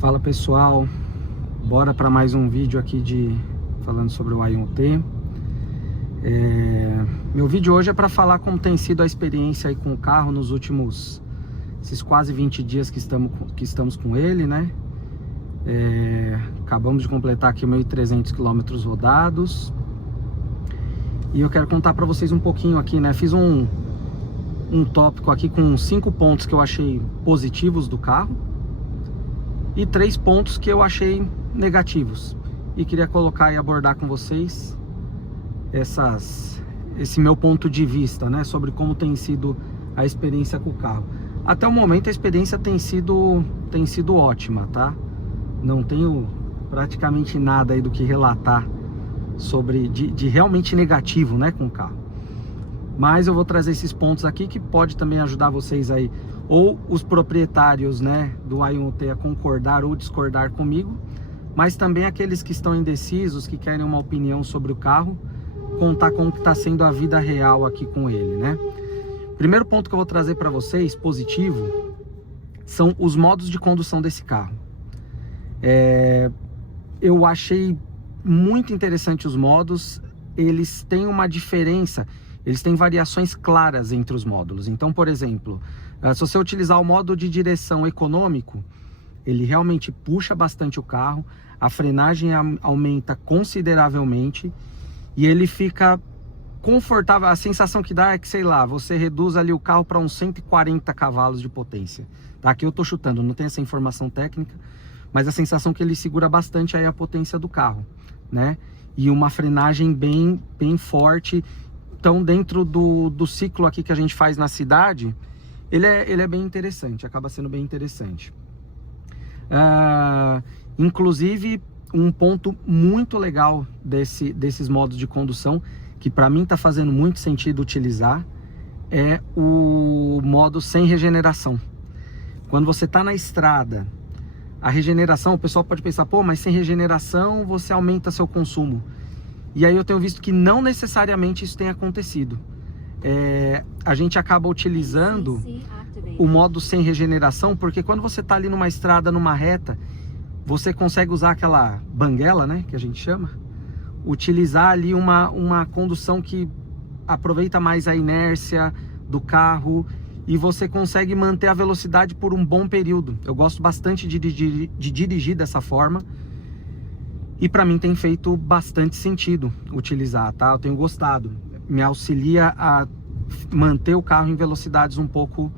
Fala pessoal, bora para mais um vídeo aqui falando sobre o Ayun-T. Meu vídeo hoje é para falar como tem sido a experiência aí com o carro nos últimos, esses quase 20 dias que estamos com ele, né? Acabamos de completar aqui 1.300 km rodados. E eu quero contar para vocês um pouquinho aqui, né? Fiz um tópico aqui com 5 pontos que eu achei positivos do carro e 3 pontos que eu achei negativos. E queria colocar e abordar com vocês esse meu ponto de vista, né? Sobre como tem sido a experiência com o carro. Até o momento a experiência tem sido ótima, tá? Não tenho praticamente nada aí do que relatar sobre de realmente negativo, né, com o carro. Mas eu vou trazer esses pontos aqui que pode também ajudar vocês aí, ou os proprietários, né, do Ayun-T a concordar ou discordar comigo, mas também aqueles que estão indecisos, que querem uma opinião sobre o carro, contar como que está sendo a vida real aqui com ele, né? Primeiro ponto que eu vou trazer para vocês, positivo, são os modos de condução desse carro. Eu achei muito interessante os modos. Eles têm uma diferença, eles têm variações claras entre os módulos. Então, por exemplo, se você utilizar o modo de direção econômico, ele realmente puxa bastante o carro, a frenagem aumenta consideravelmente e ele fica confortável. A sensação que dá é que, sei lá, você reduz ali o carro para uns 140 cavalos de potência. Tá? Aqui eu tô chutando, não tenho essa informação técnica, mas a sensação que ele segura bastante aí a potência do carro, né? E uma frenagem bem forte. Então, dentro do ciclo aqui que a gente faz na cidade, ele é bem interessante, acaba sendo bem interessante. Inclusive, um ponto muito legal desses modos de condução, que para mim está fazendo muito sentido utilizar, é o modo sem regeneração. Quando você está na estrada, a regeneração, o pessoal pode pensar, pô, mas sem regeneração você aumenta seu consumo. E aí eu tenho visto que não necessariamente isso tem acontecido. A gente acaba utilizando o modo sem regeneração, porque quando você está ali numa estrada, numa reta, você consegue usar aquela banguela, né, que a gente chama, utilizar ali uma condução que aproveita mais a inércia do carro e você consegue manter a velocidade por um bom período. Eu gosto bastante de dirigir dessa forma e para mim tem feito bastante sentido utilizar, tá? Eu tenho gostado, me auxilia a manter o carro em velocidades um pouco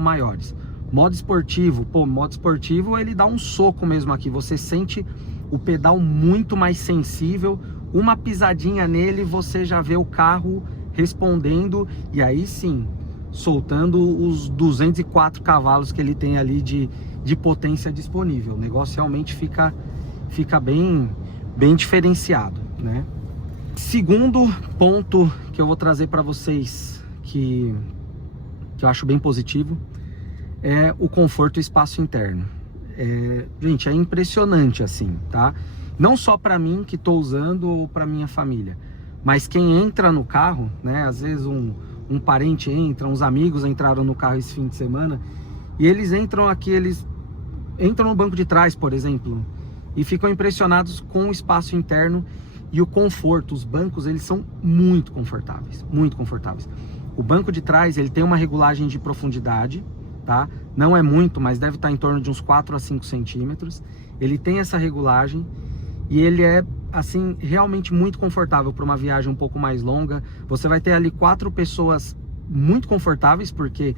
maiores. Modo esportivo, pô, modo esportivo ele dá um soco mesmo aqui, você sente o pedal muito mais sensível, uma pisadinha nele você já vê o carro respondendo e aí sim, soltando os 204 cavalos que ele tem ali de potência disponível. O negócio realmente fica bem diferenciado, né? Segundo ponto que eu vou trazer para vocês, que eu acho bem positivo, é o conforto e espaço interno. Gente, é impressionante assim, tá? Não só para mim que estou usando ou para minha família, mas quem entra no carro, né? Às vezes um parente entra, uns amigos entraram no carro esse fim de semana e eles entram no banco de trás, por exemplo, e ficam impressionados com o espaço interno e o conforto. Os bancos, eles são muito confortáveis, muito confortáveis. O banco de trás, ele tem uma regulagem de profundidade, tá? Não é muito, mas deve estar em torno de uns 4 a 5 centímetros. Ele tem essa regulagem e ele é, assim, realmente muito confortável para uma viagem um pouco mais longa. Você vai ter ali 4 pessoas muito confortáveis, porque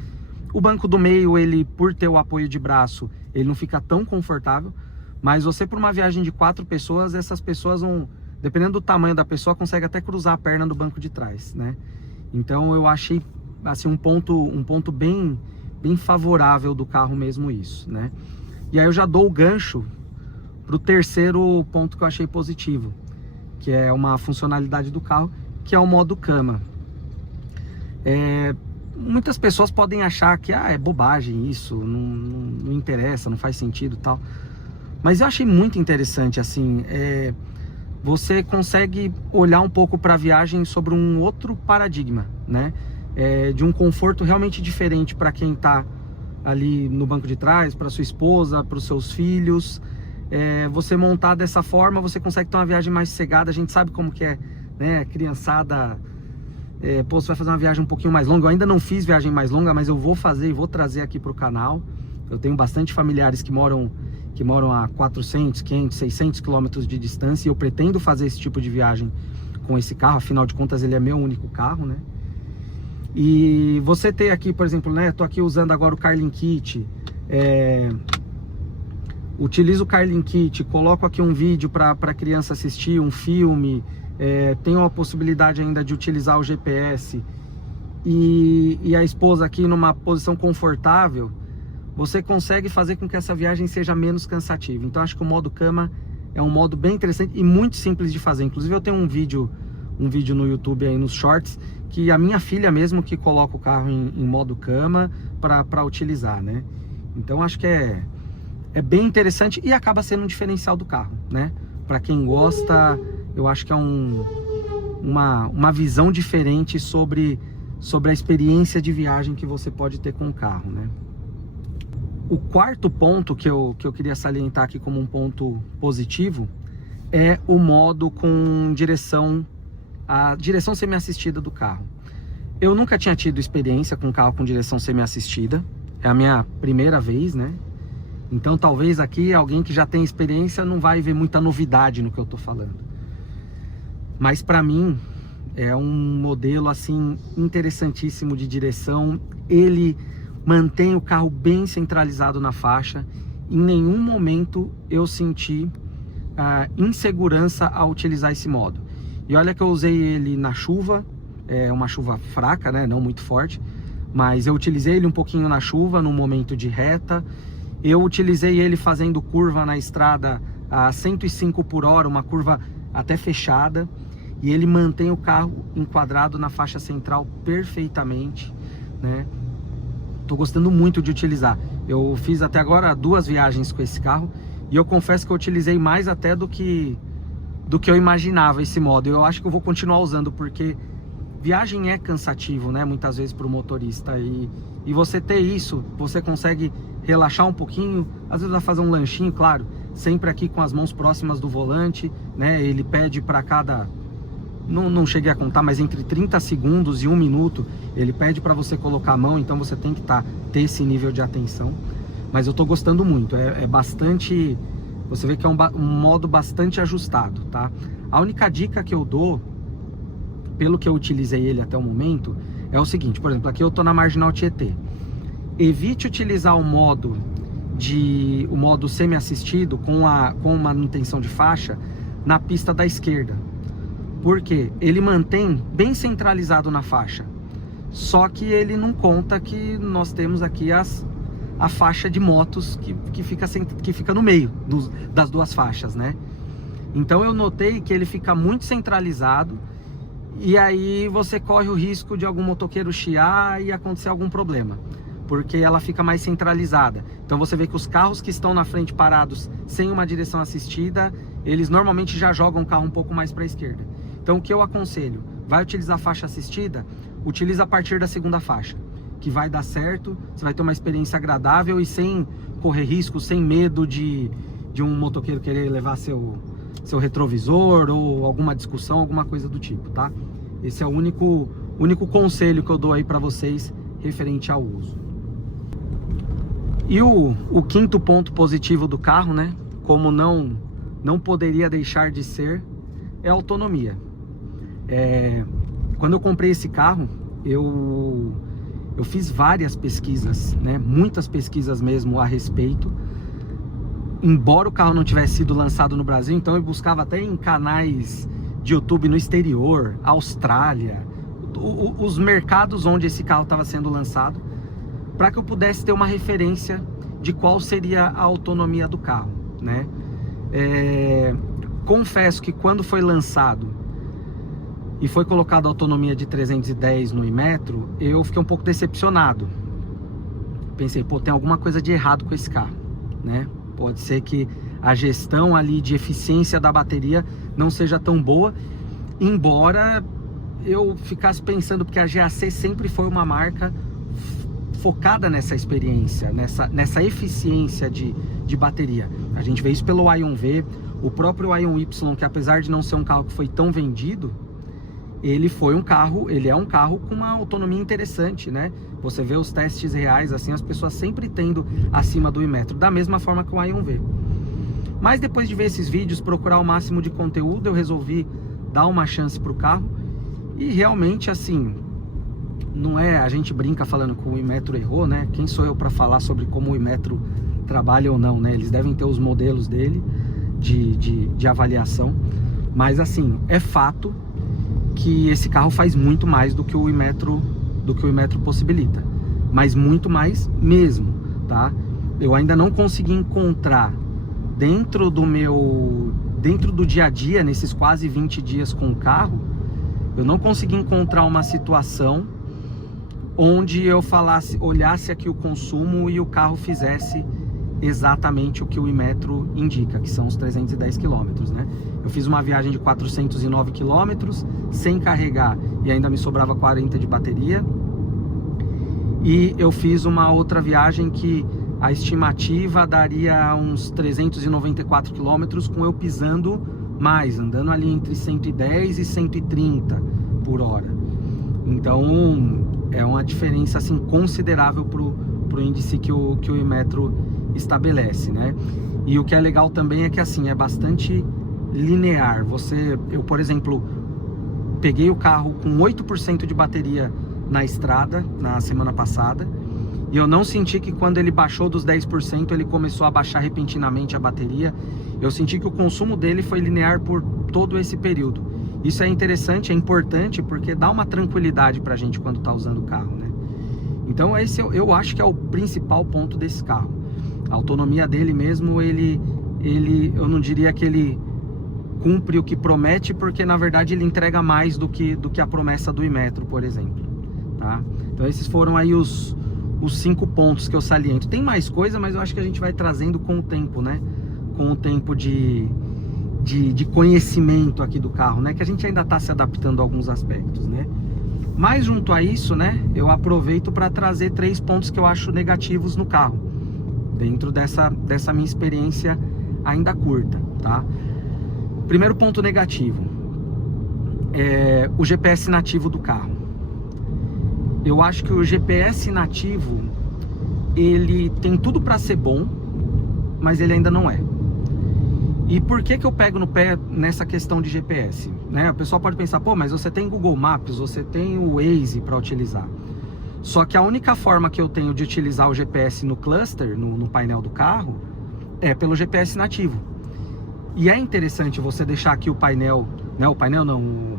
o banco do meio, ele, por ter o apoio de braço, ele não fica tão confortável. Mas você, por uma viagem de 4 pessoas, essas pessoas vão, dependendo do tamanho da pessoa, consegue até cruzar a perna do banco de trás, né? Então eu achei, assim, um ponto bem favorável do carro mesmo isso, né? E aí eu já dou o gancho pro terceiro ponto que eu achei positivo, que é uma funcionalidade do carro, que é o modo cama. Muitas pessoas podem achar que é bobagem isso, não interessa, não faz sentido e tal. Mas eu achei muito interessante, assim, você consegue olhar um pouco para a viagem sobre um outro paradigma, né? De um conforto realmente diferente para quem está ali no banco de trás, para sua esposa, para os seus filhos. Você montar dessa forma, você consegue ter uma viagem mais sossegada. A gente sabe como que é, né? Criançada, pô, você vai fazer uma viagem um pouquinho mais longa. Eu ainda não fiz viagem mais longa, mas eu vou fazer e vou trazer aqui para o canal. Eu tenho bastante familiares que moram a 400, 500, 600 quilômetros de distância, e eu pretendo fazer esse tipo de viagem com esse carro. Afinal de contas, ele é meu único carro, né? E você ter aqui, por exemplo, né? Tô aqui usando agora o Carlin Kit. Utilizo o Carlin Kit, coloco aqui um vídeo para a criança assistir, um filme. Tenho a possibilidade ainda de utilizar o GPS. E a esposa aqui numa posição confortável, você consegue fazer com que essa viagem seja menos cansativa. Então acho que o modo cama é um modo bem interessante e muito simples de fazer. Inclusive eu tenho um vídeo no YouTube aí nos shorts, que a minha filha mesmo que coloca o carro em modo cama para utilizar, né? Então acho que é bem interessante e acaba sendo um diferencial do carro, né? Para quem gosta, eu acho que é uma visão diferente sobre a experiência de viagem que você pode ter com o carro, né? O quarto ponto que eu queria salientar aqui como um ponto positivo é o modo com a direção semi-assistida do carro. Eu nunca tinha tido experiência com carro com direção semi-assistida, é a minha primeira vez, né? Então talvez aqui alguém que já tem experiência não vai ver muita novidade no que eu tô falando. Mas para mim é um modelo assim interessantíssimo de direção. Ele mantém o carro bem centralizado na faixa. Em nenhum momento eu senti insegurança ao utilizar esse modo. E olha que eu usei ele na chuva, uma chuva fraca, né? Não muito forte, mas eu utilizei ele um pouquinho na chuva, no momento de reta. Eu utilizei ele fazendo curva na estrada a 105 por hora, uma curva até fechada, e ele mantém o carro enquadrado na faixa central perfeitamente, né? Tô gostando muito de utilizar. Eu fiz até agora 2 viagens com esse carro e eu confesso que eu utilizei mais até do que eu imaginava esse modo. Eu acho que eu vou continuar usando, porque viagem é cansativo, né? Muitas vezes para o motorista, e você ter isso, você consegue relaxar um pouquinho, às vezes vai fazer um lanchinho, claro, sempre aqui com as mãos próximas do volante, né? Ele pede para cada, não cheguei a contar, mas entre 30 segundos e 1 minuto, ele pede para você colocar a mão, então você tem que ter esse nível de atenção. Mas eu tô gostando muito, é bastante, você vê que é um modo bastante ajustado, tá? A única dica que eu dou, pelo que eu utilizei ele até o momento, é o seguinte: por exemplo, aqui eu tô na Marginal Tietê. Evite utilizar o modo semi-assistido com manutenção de faixa na pista da esquerda. Porque ele mantém bem centralizado na faixa. Só que ele não conta que nós temos aqui a faixa de motos que fica no meio das 2 faixas, né? Então eu notei que ele fica muito centralizado, e aí você corre o risco de algum motoqueiro chiar e acontecer algum problema, porque ela fica mais centralizada. Então você vê que os carros que estão na frente parados sem uma direção assistida, eles normalmente já jogam o carro um pouco mais para a esquerda. Então o que eu aconselho? Vai utilizar a faixa assistida? Utiliza a partir da 2ª faixa, que vai dar certo, você vai ter uma experiência agradável e sem correr risco, sem medo de um motoqueiro querer levar seu retrovisor ou alguma discussão, alguma coisa do tipo, tá? Esse é o único conselho que eu dou aí para vocês referente ao uso. E o 5º ponto positivo do carro, né? Como não poderia deixar de ser, é a autonomia. Quando eu comprei esse carro, eu fiz várias pesquisas, né? Muitas pesquisas mesmo a respeito. Embora o carro não tivesse sido lançado no Brasil, então eu buscava até em canais de YouTube no exterior, Austrália, os mercados onde esse carro estava sendo lançado, para que eu pudesse ter uma referência de qual seria a autonomia do carro, né? Confesso que quando foi lançado e foi colocado a autonomia de 310 no Imetro, eu fiquei um pouco decepcionado. Pensei, pô, tem alguma coisa de errado com esse carro, né? Pode ser que a gestão ali de eficiência da bateria não seja tão boa, embora eu ficasse pensando, porque a GAC sempre foi uma marca focada nessa experiência, nessa eficiência de bateria. A gente vê isso pelo Ion V, o próprio Ion Y, que apesar de não ser um carro que foi tão vendido, ele é um carro com uma autonomia interessante, né? Você vê os testes reais, assim, as pessoas sempre tendo acima do Imetro, da mesma forma que o Ion V. Mas depois de ver esses vídeos, procurar o máximo de conteúdo, eu resolvi dar uma chance pro carro. E realmente, assim, não é, a gente brinca falando que o Imetro errou, né? Quem sou eu para falar sobre como o Imetro trabalha ou não, né? Eles devem ter os modelos dele de avaliação. Mas assim, é fato que esse carro faz muito mais do que o Imetro possibilita. Mas muito mais mesmo, tá? Eu ainda não consegui encontrar dentro do dia a dia, nesses quase 20 dias com o carro, eu não consegui encontrar uma situação onde eu olhasse aqui o consumo e o carro fizesse exatamente o que o Imetro indica, que são os 310 km, né? Eu fiz uma viagem de 409 km sem carregar e ainda me sobrava 40 de bateria. E eu fiz uma outra viagem que a estimativa daria uns 394 km com eu pisando mais, andando ali entre 110 e 130 por hora. Então é uma diferença assim considerável pro índice que o Imetro estabelece, né? E o que é legal também é que assim é bastante linear. Eu, por exemplo, peguei o carro com 8% de bateria na estrada na semana passada e eu não senti que quando ele baixou dos 10% ele começou a baixar repentinamente a bateria. Eu senti que o consumo dele foi linear por todo esse período. Isso é interessante, é importante, porque dá uma tranquilidade pra gente quando tá usando o carro, né? Então esse eu acho que é o principal ponto desse carro. A autonomia dele mesmo, eu não diria que ele cumpre o que promete, porque na verdade ele entrega mais do que a promessa do Imetro, por exemplo, tá? Então esses foram aí os 5 pontos que eu saliento. Tem mais coisa, mas eu acho que a gente vai trazendo com o tempo, né? Com o tempo de conhecimento aqui do carro, né? Que a gente ainda está se adaptando a alguns aspectos, né? Mas junto a isso, né? Eu aproveito para trazer 3 pontos que eu acho negativos no carro, dentro dessa minha experiência ainda curta, tá? Primeiro ponto negativo é o GPS nativo do carro. Eu acho que o GPS nativo, ele tem tudo para ser bom, mas ele ainda não é. E por que eu pego no pé nessa questão de GPS? Né? O pessoal pode pensar, pô, mas você tem Google Maps, você tem o Waze para utilizar. Só que a única forma que eu tenho de utilizar o GPS no cluster, no painel do carro, é pelo GPS nativo. E é interessante você deixar aqui o painel, né? O painel não,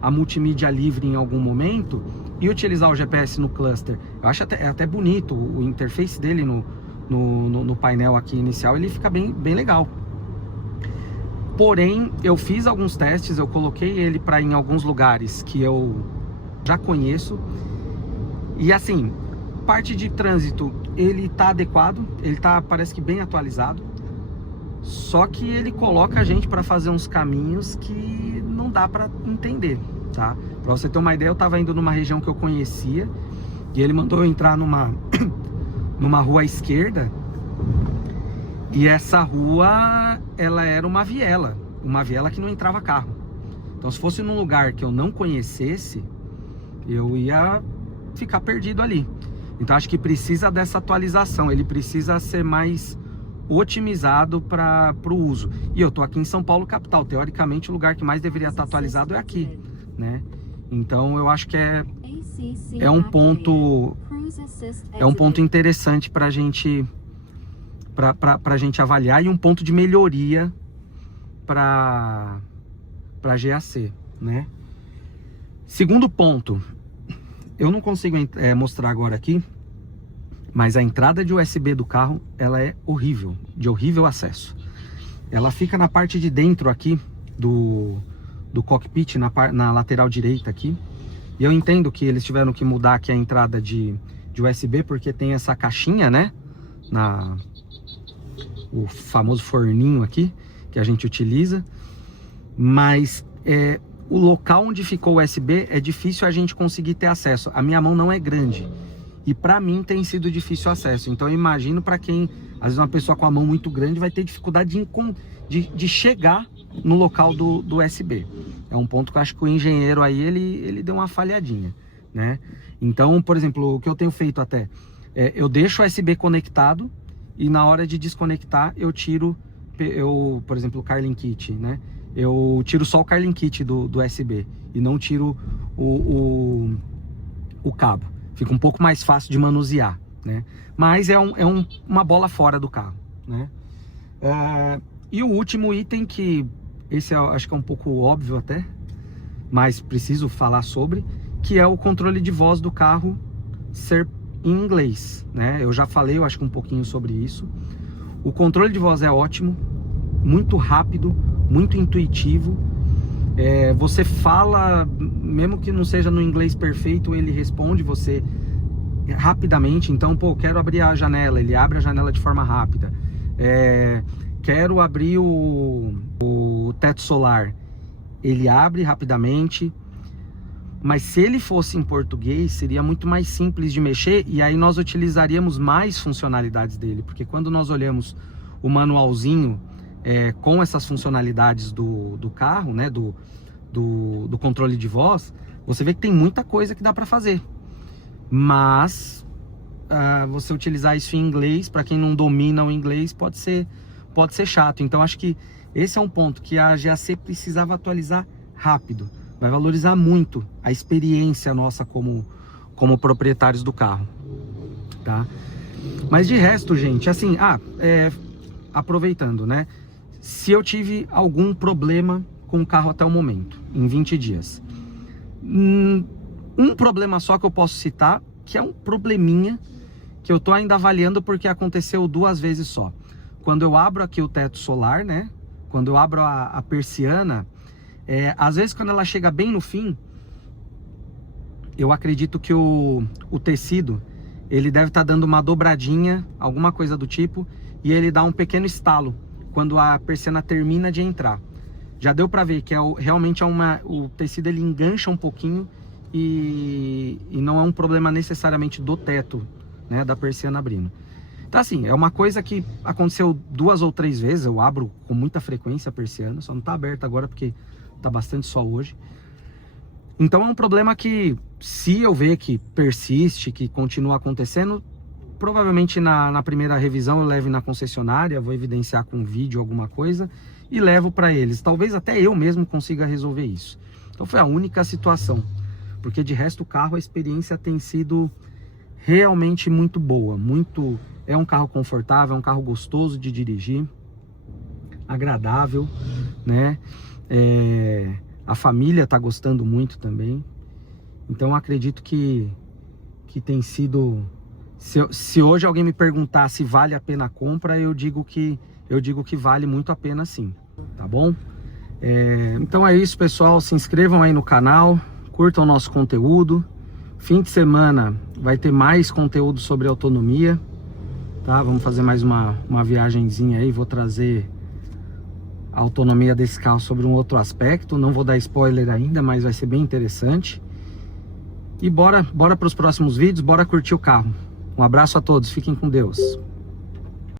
a multimídia livre em algum momento e utilizar o GPS no cluster. Eu acho até bonito o interface dele no painel aqui inicial, ele fica bem legal. Porém, eu fiz alguns testes, eu coloquei ele para ir em alguns lugares que eu já conheço. E assim, parte de trânsito, ele tá adequado, ele tá, parece que bem atualizado. Só que ele coloca a gente para fazer uns caminhos que não dá para entender, tá? Para você ter uma ideia, eu tava indo numa região que eu conhecia e ele mandou eu entrar numa rua à esquerda. E essa rua, ela era uma viela que não entrava carro. Então se fosse num lugar que eu não conhecesse, eu ia ficar perdido ali. Então acho que precisa dessa atualização, ele precisa ser mais otimizado para o uso. E eu tô aqui em São Paulo capital, teoricamente o lugar que mais deveria estar atualizado é aqui, né? Então eu acho que é um ponto interessante para gente avaliar e um ponto de melhoria para GAC, né? Segundo ponto, eu não consigo mostrar agora aqui, mas a entrada de USB do carro, ela é horrível, de horrível acesso. Ela fica na parte de dentro aqui do cockpit, na lateral direita aqui. E eu entendo que eles tiveram que mudar aqui a entrada de USB, porque tem essa caixinha, né? O famoso forninho aqui, que a gente utiliza. Mas o local onde ficou o USB é difícil a gente conseguir ter acesso. A minha mão não é grande. e para mim tem sido difícil o acesso. Então eu imagino para quem, às vezes uma pessoa com a mão muito grande vai ter dificuldade de chegar no local do USB. É um ponto que eu acho que o engenheiro aí, ele deu uma falhadinha, né? Então, por exemplo, o que eu tenho feito até, eu deixo o USB conectado e na hora de desconectar eu tiro, por exemplo, o Carlin Kit, né? Eu tiro só o Carlin Kit do USB e não tiro o cabo. Fica um pouco mais fácil de manusear, né? Mas é uma bola fora do carro, né? E o último item, que esse acho que é um pouco óbvio até, mas preciso falar sobre, que é o controle de voz do carro ser em inglês, né? Eu já falei, eu acho que um pouquinho sobre isso. O controle de voz é ótimo, muito rápido, muito intuitivo. Você fala, mesmo que não seja no inglês perfeito, ele responde você rapidamente. Então, pô, quero abrir a janela, ele abre a janela de forma rápida. Quero abrir o teto solar, ele abre rapidamente. Mas se ele fosse em português, seria muito mais simples de mexer e aí nós utilizaríamos mais funcionalidades dele. Porque quando nós olhamos o manualzinho com essas funcionalidades do carro, né, do controle de voz, você vê que tem muita coisa que dá para fazer. Mas você utilizar isso em inglês, para quem não domina o inglês, pode ser chato. Então acho que esse é um ponto que a GAC precisava atualizar rápido. Vai valorizar muito a experiência nossa como proprietários do carro, tá? Mas de resto, gente, assim, aproveitando, né? Se eu tive algum problema com o carro até o momento, em 20 dias, um problema só que eu posso citar, que é um probleminha que eu tô ainda avaliando porque aconteceu 2 vezes só. Quando eu abro aqui o teto solar, né? Quando eu abro a persiana, às vezes quando ela chega bem no fim, eu acredito que o tecido, ele deve estar dando uma dobradinha, alguma coisa do tipo, e ele dá um pequeno estalo quando a persiana termina de entrar. Já deu para ver que realmente o tecido ele engancha um pouquinho e não é um problema necessariamente do teto, né, da persiana abrindo. Então assim, é uma coisa que aconteceu 2 ou 3 vezes, eu abro com muita frequência a persiana, só não está aberta agora porque tá bastante sol hoje. Então é um problema que, se eu ver que persiste, que continua acontecendo, provavelmente na primeira revisão eu levo na concessionária, vou evidenciar com vídeo alguma coisa e levo para eles. Talvez até eu mesmo consiga resolver isso. Então foi a única situação, porque de resto o carro, a experiência tem sido realmente muito boa, é um carro confortável, é um carro gostoso de dirigir, agradável, né? A família está gostando muito também. Então acredito que tem sido, se hoje alguém me perguntar se vale a pena a compra, eu digo que vale muito a pena sim, tá bom? Então é isso, pessoal, se inscrevam aí no canal, curtam o nosso conteúdo. Fim de semana vai ter mais conteúdo sobre autonomia, tá? Vamos fazer mais uma viagenzinha aí, vou trazer a autonomia desse carro sobre um outro aspecto. Não vou dar spoiler ainda, mas vai ser bem interessante. E bora para os próximos vídeos, bora curtir o carro. Um abraço a todos, fiquem com Deus.